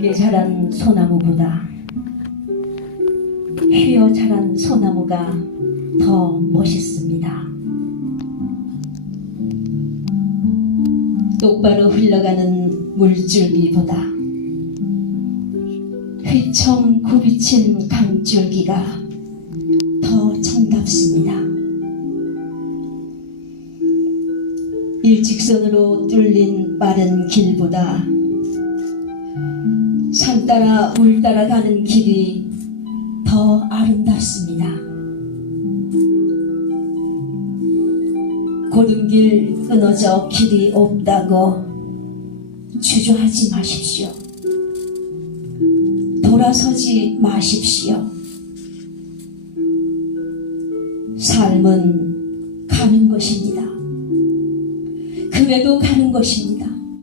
붉게 자란 소나무보다 휘어 자란 소나무가 더 멋있습니다. 똑바로 흘러가는 물줄기보다 휘청 굽이친 강줄기가 더 정답습니다. 일직선으로 뚫린 빠른 길보다 산 따라 물 따라 가는 길이 더 아름답습니다. 고른 길 끊어져 길이 없다고 주저하지 마십시오. 돌아서지 마십시오. 삶은 가는 것입니다. 그래도 가는 것입니다.